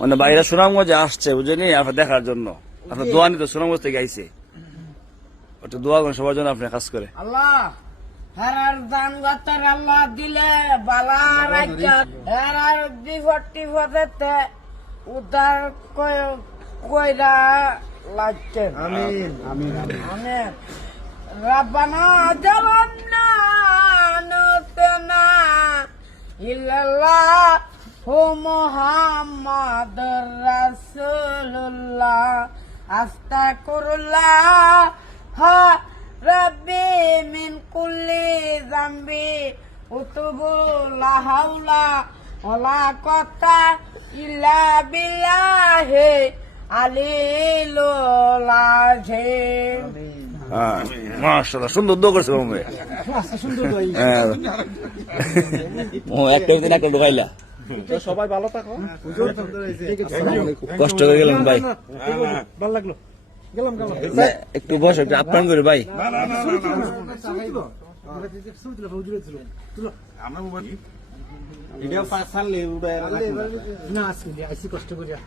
মানে বাইরে সুনামগঞ্জে আসছে বুঝেনি আপনার দেখার জন্য, আপনার দোয়া নিতে সুনামগঞ্জ থেকে আইছে, ওটা দোয়া করেন সবার জন্য আপনি কাজ করে। আল্লাহ হেরার দান গাতার আল্লাহ দিলে বালা রাখা হেরার বিপদে উদ্ধার কইরা লাগছে। আমিন আমিন আমিন। রাব্বানা জালালনা নাতানা ইল্লাল্লাহ হু মুহাম্মাদুর রাসূলুল্লাহ আস্তাগফিরুল্লাহ হা রাব্বি মিন কুল্লি যামবি উতুবু লা হাওলা ওয়ালা কুওয়াতা ইল্লা বিল্লাহি আলিয়্যিল আযীম। হ্যাঁ মাশাআল্লাহ, সুন্দর দোয়া করছে মামে। হ্যাঁ ও একটা দিন একটা ঢুকাইলা। সবাই ভালো থাকো। কষ্ট করে গেলেন ভাই, ভালো লাগলো। গেলাম না, একটু বসো, একটু আপ্যায়ন করে ভাই। আমরা এটা পাঁচ সাল না আজকে আইসি কষ্ট করিয়া